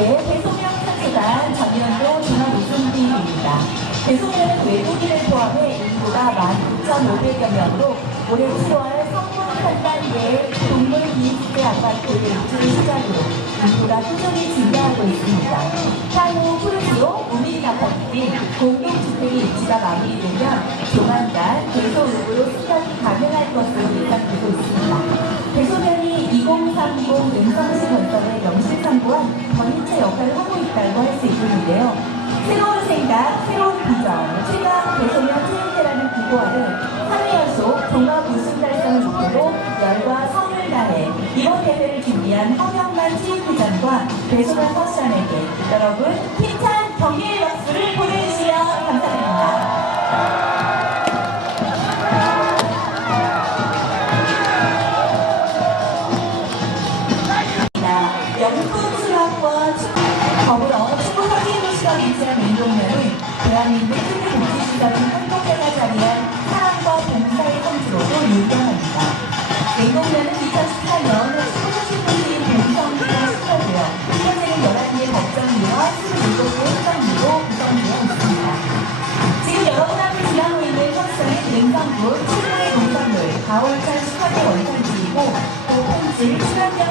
네, 배송영 선수가 전년도 종합 우승팀입니다. 배소명은 외국인을 포함해 인구가 19,500여 명으로 올해 7월 성공 판단예 동물 비익대 아파트를 시작으로 인구가 꾸준히 증가하고 있습니다. 향후 푸르지오, 우리 아파트 공동주택의 입지가 마무리되면 조만간 배송으로 수정이 가능할 것으로 예상되고 있습니다. 배소명이 2030 능성시 건설의 명시 실 상부한 전인체 역할을 하고 있다고 할 수 있겠는데요. 새로운 생각, 새로운 비전, 최강 대소면 체육대라는 아래 3회 연속 종합 우승 달성을 목표로 열과 성을 다해 이번 대회를 준비한 허경만 체육회장과 대소면 서시장에게 여러분 힘찬 격려의 박수를 자리한 사랑과 봉사의 성지로도 유명합니다. 냉동면은 2018년 축구 선수들이 본성기가 시설되어 현재는 11개 법정리와 27개 행정리로 구성되어 있습니다. 지금 여러분 앞에 지나고 있는 석성의 냉상군 최고의 농산물 가월산 수확의 원산지이고 또 수박 생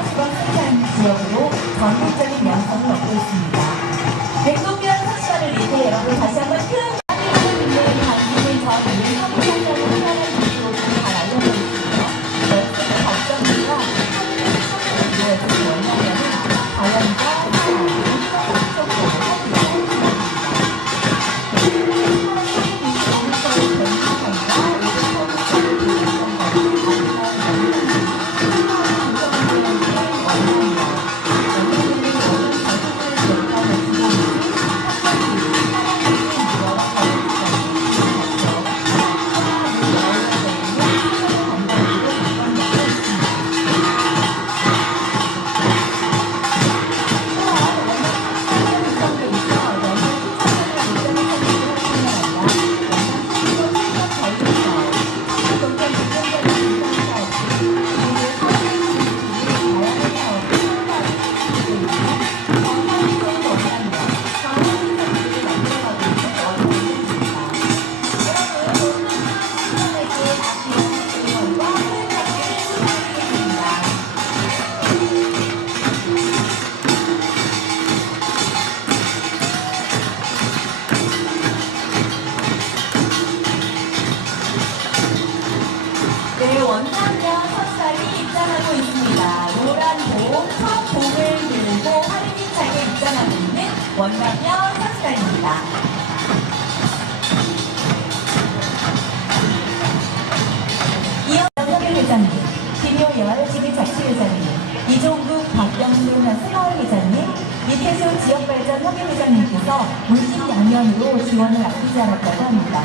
지역발전 협의회장님께서 물심 양면으로 지원을 아끼지 않았다고 합니다.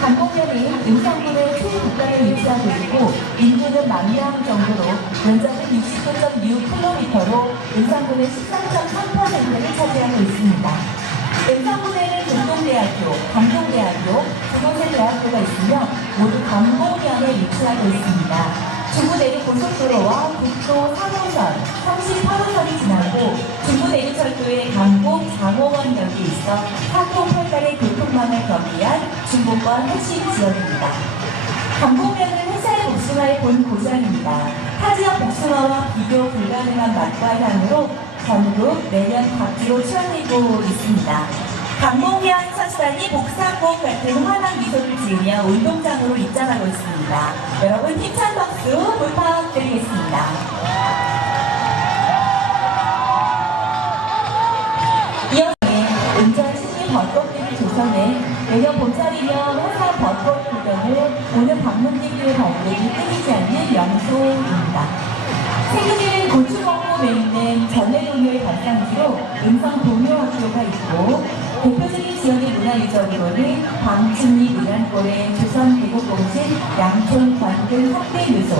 강북면이 음성군의 최북단에 위치하고 있고 인구는 만명 정도로 면적은 69.6km로 음성군의 13.3%를 차지하고 있습니다. 음성군에는 동동대학교, 강동대학교, 부동산대학교가 있으며 모두 강북면에 위치하고 있습니다. 중부 내륙 고속도로와 국도 3호선, 38호선이 지나고 중부 내륙철도의 강북 장호원역이 있어 사통팔달의 교통망을 겸비한 중부권 핵심 지역입니다. 강북면은 회사의 복숭아의 본 고장입니다. 타 지역 복숭아와 비교 불가능한 맛과 향으로 전국 내년 각지로 추앙되고 있습니다. 강북면 선수단이 복상곡 같은 환한 미소를 지으며 운동장으로 입장하고 있습니다. 여러분 힘찬 박수 부탁드리겠습니다. 이어서 운전 시즌 벚꽃길을 조성해 내년 봄철이면 회사 벚꽃 구경을 오는 방문객들 발길이 끊이지 않는 명소입니다. 세계적인 고추 먹고 배우는 전래동요의 발상지로 음성 동요학교가 있고 대표적인 지역의 문화유적으로는 방충리 미란골의 조선 계곡공신 양촌 관근 학대 묘소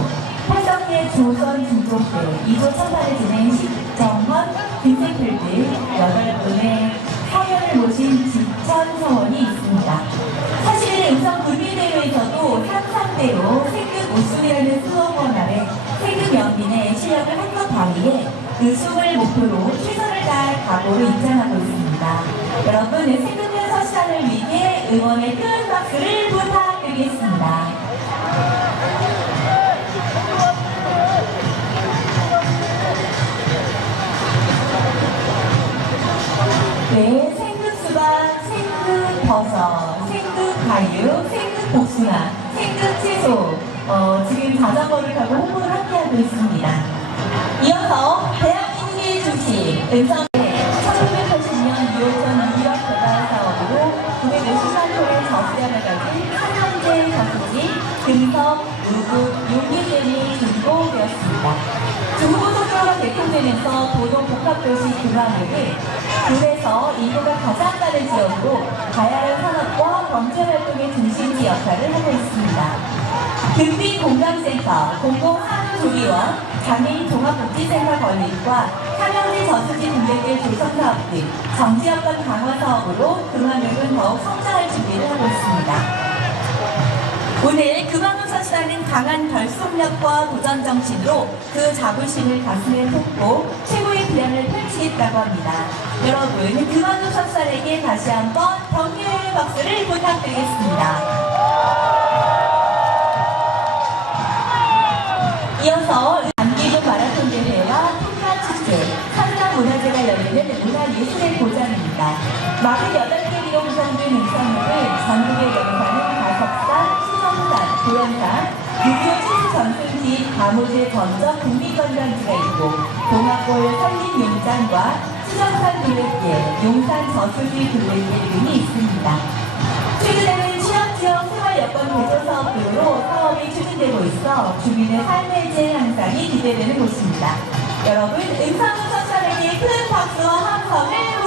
팔성의 조선 중종대 이조 천사를 지낸 식정헌 여러분, 세금면 서시단을 위해 응원의 큰 박수를 부탁드리겠습니다. 네, 생극수박, 생극버섯, 생극과육, 생극복숭아, 생극채소 어, 지금 자전거를 타고 홍보를 함께하고 있습니다. 이어서 대한민국의 중심, 은성 금화역은 군에서 인구가 가장 많은 지역으로 다양한 산업과 경제 활동의 중심지 역할을 하고 있습니다. 금빛 공감센터, 공공산후조리원, 장애인 종합복지센터 건립과 삼형제 저수지 분배길 조성 사업 등 정지여건 강화 사업으로 금화역은 더욱 성장할 준비를 하고 있습니다. 오늘 금왕읍 선수단은 강한 결속력과 도전 정신으로 그 자부심을 가슴에 품고 최고 의 비전을 펼치겠다고 합니다. 여러분, 금왕읍 선수단에게 다시 한번 격려의 박수를 부탁드리겠습니다. 이어서 안기동 마라톤 대회와 풍파 축제, 한강 문화제가 열리는 문화예술의 고장입니다. 48개 기로 구성된 능선을 전국에 내려사는 다섯산, 수성산, 고현산, 유교 치수 전승지, 가무제 전적 국립관광지가 있고 동학골 산림용장과 수정산 둘레길, 용산 저수지 둘레길 등이 있습니다. 최근에는 취약지역 생활여건 개선 사업 등으로 사업이 추진되고 있어 주민의 삶의 질 향상이 기대되는 곳입니다. 여러분, 응상우 선수에게 큰 박수와 함성을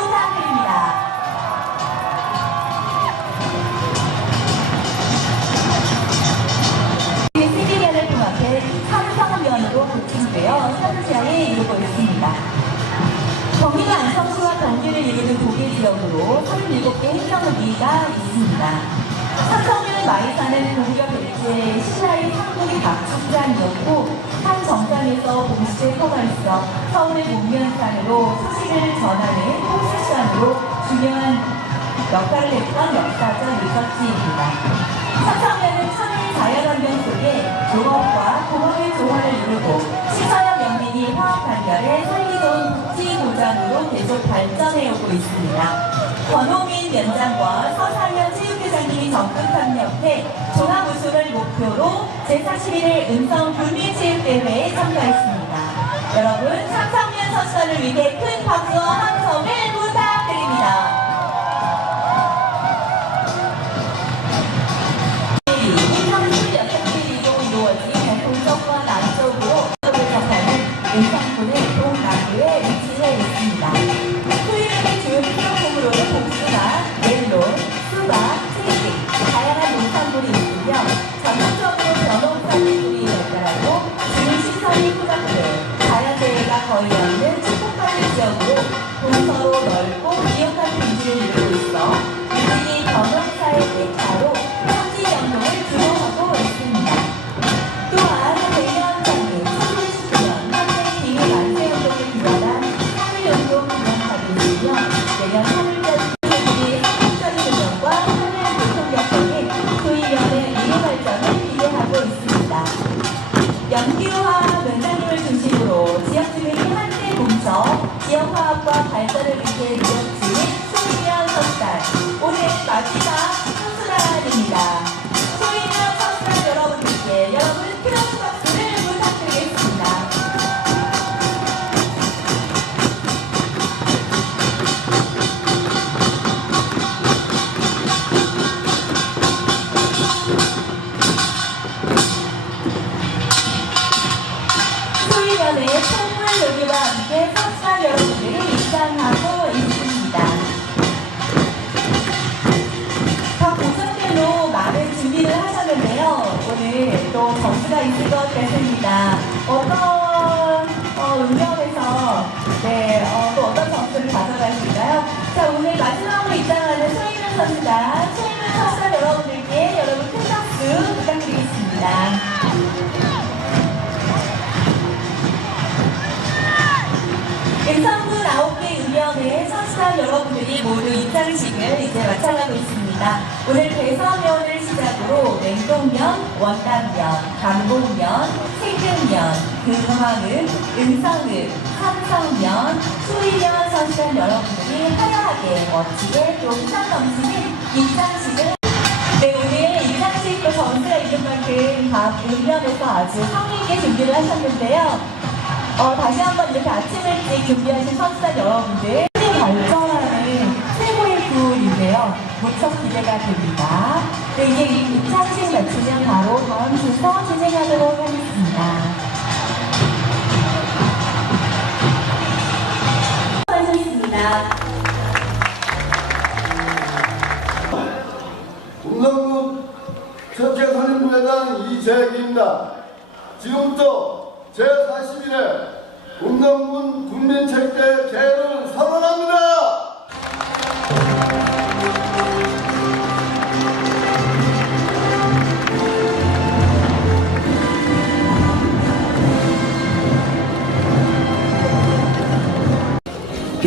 경기를 이루는 도계 지역으로 37개 행정의가 있습니다. 삼성면 마이사는 공격 일제 신라의 상국이 각축산이었고 한 정상에서 공시제터가 있어 서울의 목면산으로 소식을 전하는 통수산으로 중요한 역할을 했던 역사적 리서치입니다. 삼성면은 천혜의 자연환경 속에 농업과 공업의 조화를 이루고 시서역 연민이 화학 단결에 살리던 복지고장으로 계속 발전해 오고 있습니다. 권호민 위원장과 서상현 체육회장님이 적극 협력해 종합우승을 목표로 제41회 음성 불미체육대회에 참가했습니다. 여러분, 삼성면 선수단을 위해 큰 박수와 함성을 부탁드립니다. 화합과 발전 있을 것 같습니다. 어떤 어, 운명에서 네, 어, 또 어떤 점수를 가져가실까요? 자, 오늘 마지막으로 입장하는 소희명 선수단, 소희명 선수단 여러분들께 여러분 큰 박수 부탁드리겠습니다. 은성군 9개 의원의 선수단 여러분들이 모두 입장식을 이제 마쳐가고 있습니다. 오늘 대사면을 시작으로 냉동면, 원단면, 강동면, 생근면, 금황은, 은성은, 삼성면, 수리면 선수한 여러분들이 화려하게 멋지게 또 부산 넘치는 입장식을 네, 오늘 입장식도 점수가 있는 만큼 각 읍면에서 아주 성의 있게 준비를 하셨는데요. 어, 다시 한번 이렇게 아침 일찍 준비하신 선수단 여러분들 발전하는 최고의 굴인데요. 무척 기대가 됩니다. 네, 이제 이 입장식 마치면 바로 다음 순서 진행하도록 하겠습니다. 수고하셨습니다. 운동부 협회산림부회장 이재기입니다. 지금부터 제41회 운동군 국민체육대 개를 선언합니다.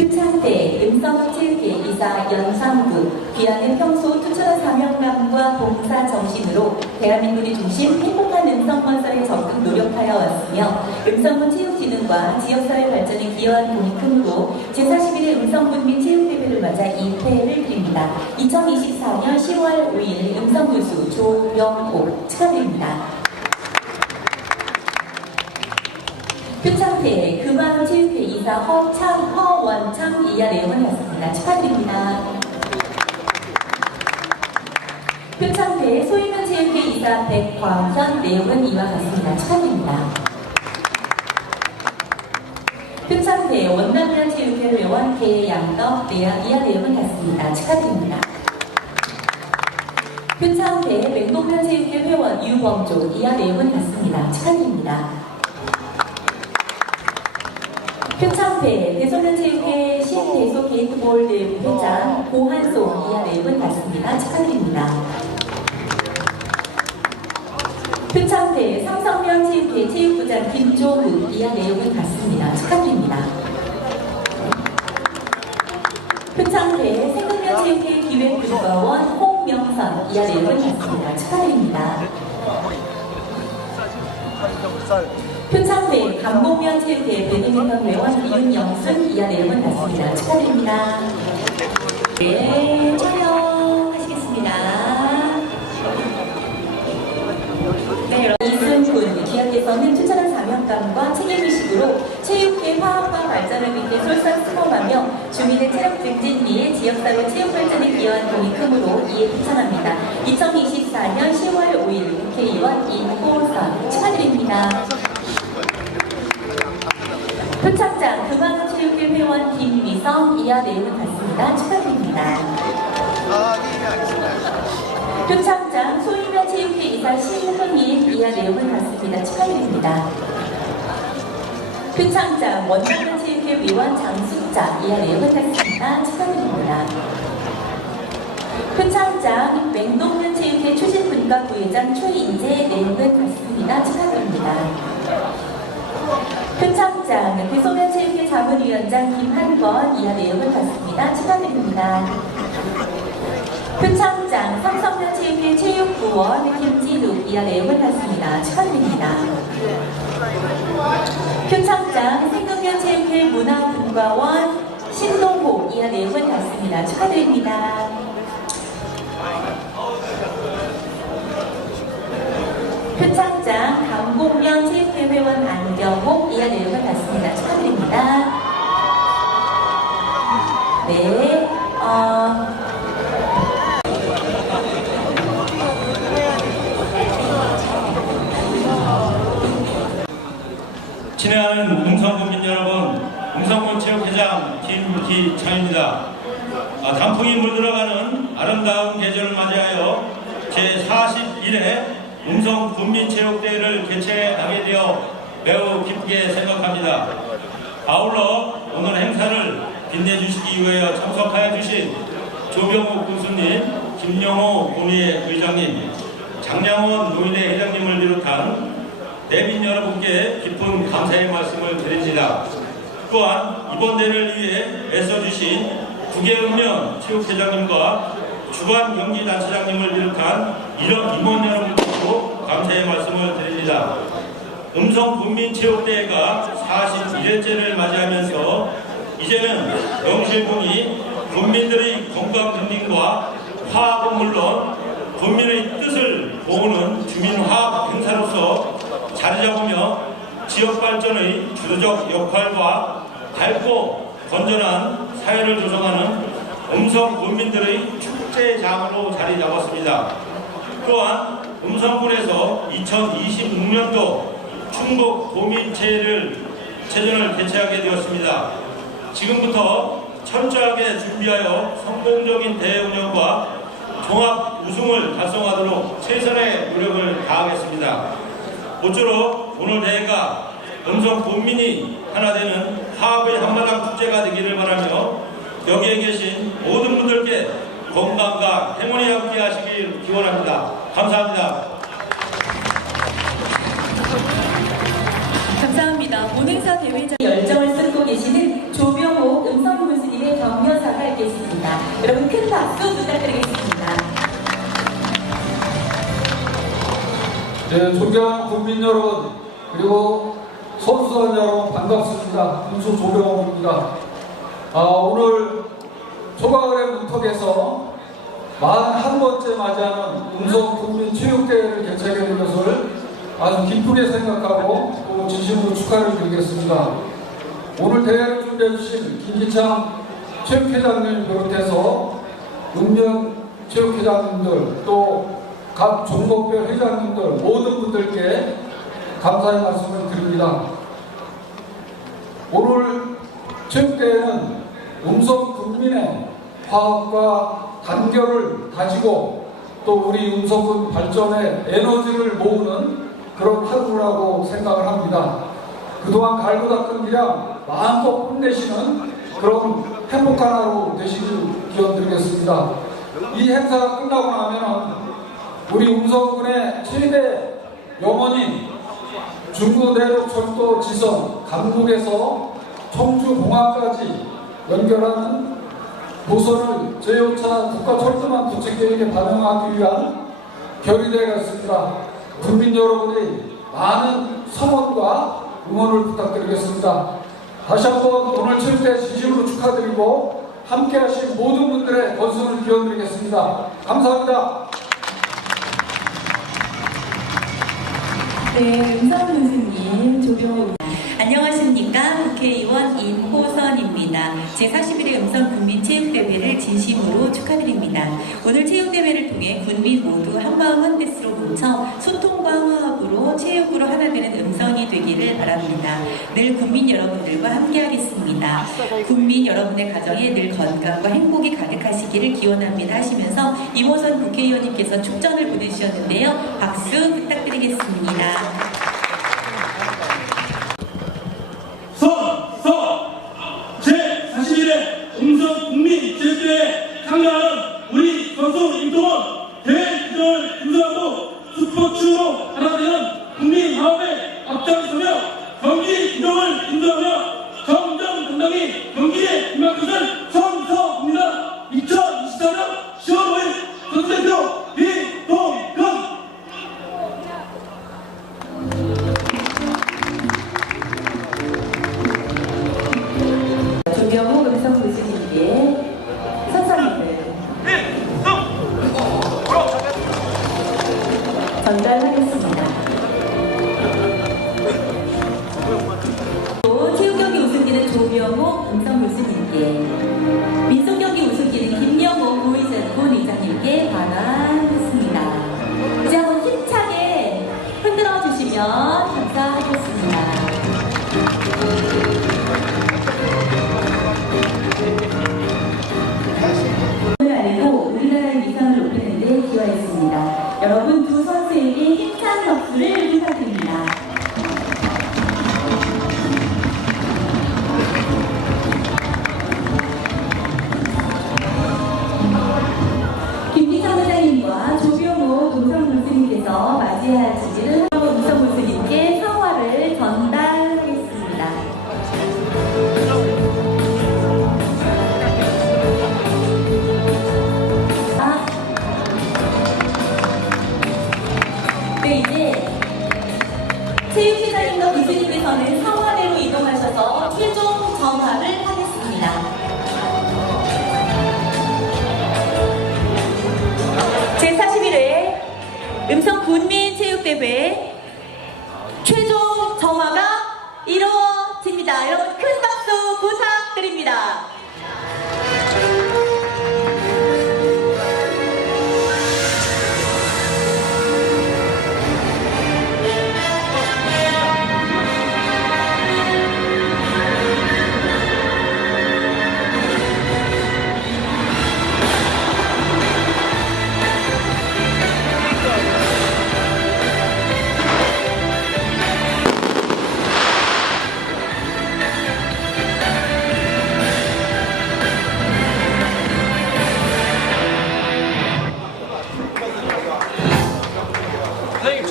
규창대 음성체육회 이사 연상군 귀하는 평소 투철한 사명감과 봉사 정신으로 대한민국의 중심 행복한 음성 건설에 적극 노력하여 왔으며 음성군 체육진흥과 지역사회 발전에 기여한 크므로 제41회 음성군 및 체육대회를 맞아 2회를 드립니다. 2024년 10월 5일 음성군수 조명옥 축하드립니다. 표창대 체육회 이사 허창 허원창 이하 내용을 했습니다. 축하드립니다. 표창대 소유면 체육회 이사 백광현 내용은 이와 같습니다. 축하드립니다. 표창대 원남면 체육회 회원 내야 이하 내용은 같습니다. 축하드립니다. 표창대 맹동면 체육회 회원 유범조 이하 내용은 같습니다. 축하드립니다. 표창대 대소년 체육회 신대소 게이트볼 회장 고한송 이하 내용은 같습니다. 축하드립니다. 표창대 삼성면 체육회 체육부장 김조훈 이하 내용은 같습니다. 축하드립니다. 표창대 생각면 체육회 기획부가원 홍명선 이하 내용은 같습니다. 축하드립니다. 감봉면 체육회 배드민턴 회원 이윤영순 이하 내용은 같습니다. 축하드립니다. 네, 촬영하시겠습니다. 네. 이승군 기업에서는 투철한 사명감과 책임의식으로 체육계 화합과 발전을 위해 솔선수범하며 주민의 체력 증진 및 지역사회 체육 발전에 기여한 공이 크므로 이에 부창합니다. 2024년 10월 5일 국회의원 임호선 축하드립니다. 표창장 금왕체육회 회원 김미성 이하 내용은 같습니다. 축하드립니다. 표창장 소유면 체육회 이사 신흥인 이하 내용은 같습니다. 축하드립니다. 표창장 원장면 체육회 위원 장숙자 이하 내용은 같습니다. 축하드립니다. 표창장 맹동면 체육회 추진분과 부회장 최인재 내용은 같습니다. 축하드립니다. 표창장 대소면 체육회 자문 위원장 김한건 이하 내용을 받습니다. 축하드립니다. 표창장 삼성면 체육회 체육부원 김진욱 이하 내용을 받습니다. 축하드립니다. 표창장 생각면 체육회 문화분과원 신동호 이하 내용을 받습니다. 축하드립니다. 표창장 강공명 체육회 회원 안경옥 이하 내용을 받습니다. 축하드립니다. 네, 어, 친애하는 웅성군민 여러분, 웅성군 체육회장 김기창입니다. 아, 단풍이 물들어가는 아름다운 계절을 맞이하여 제41회 웅성군민체육대회를 개최하게 되어 매우 기쁘게 생각합니다. 아울러 오늘 행사를 빛내주시기 위하여 참석하여 주신 조병욱 군수님, 김영호 군의 의장님, 장량원 노인회 회장님을 비롯한 대민 여러분께 깊은 감사의 말씀을 드립니다. 또한 이번 대회를 위해 애써주신 국외읍면 체육회장님과 주관 경기단체장님을 비롯한 이런 임원 여러분들도 감사의 말씀을 드립니다. 음성 국민체육대회가 41회째를 맞이하면서 이제는 명실공히 국민들의 건강 증진과 화합은 물론 국민의 뜻을 모으는 주민화합 행사로서 자리 잡으며 지역 발전의 주도적 역할과 밝고 건전한 사회를 조성하는 음성 국민들의 축제장으로 자리 잡았습니다. 또한 음성군에서 2026년도 충북 도민체를 체전을 개최하게 되었습니다. 지금부터 철저하게 준비하여 성공적인 대회 운영과 종합 우승을 달성하도록 최선의 노력을 다하겠습니다. 모쪼록 오늘 대회가 음성 국민이 하나 되는 화합의 한마당 축제가 되기를 바라며 여기에 계신 모든 분들께 건강과 행운이 함께 하시길 기원합니다. 감사합니다. 감사합니다. 본행사 대회장 열정을 쏟고 계시는 있겠습니다. 여러분 큰 박수 부탁드리겠습니다. 네, 존경하는 국민 여러분, 그리고 선수단 여러분 반갑습니다. 군수 조병호입니다. 아, 오늘 초가을의 문턱에서 41번째 맞이하는 음성 국민 체육대회를 개최하게 된 것을 아주 기쁘게 생각하고 또 진심으로 축하를 드리겠습니다. 오늘 대회를 준비해 주신 김기창 체육회장님 비롯해서 은명 체육회장님들 또 각 종목별 회장님들 모든 분들께 감사의 말씀을 드립니다. 오늘 체육대회는 음성 국민의 화합과 단결을 다지고 또 우리 음성군 발전에 에너지를 모으는 그런 하루라고 생각을 합니다. 그동안 갈고 닦은 기량 마음껏 뽐내시는 그런 행복한 하루 되시길 기원드리겠습니다. 이 행사가 끝나고 나면 우리 음성군의 최대 영원인 중구내륙철도 지선 강북에서 청주공항까지 연결하는 노선을 제5차 국가철도망 도착계획에 반영하기 위한 결의대회가 있습니다. 국민 여러분의 많은 성원과 응원을 부탁드리겠습니다. 다시 한번 오늘 체육대 진심으로 축하드리고 함께 하신 모든 분들의 건승을 기원드리겠습니다. 감사합니다. 네, 음성 교수님 조병호 안녕하십니까 국회의원 임호선입니다. 제41회 음성 국민체육대회를 진심으로 축하드립니다. 오늘 체육대회를 통해 군민 모두 한마음 한뜻 뭉쳐 소통과 화합으로 체육으로 하나 되는 음성이 되기를 바랍니다. 늘 국민 여러분들과 함께하겠습니다. 국민 여러분의 가정에 늘 건강과 행복이 가득하시기를 기원합니다 하시면서 임호선 국회의원님께서 축전을 보내주셨는데요. 박수 부탁드리겠습니다. 전달하겠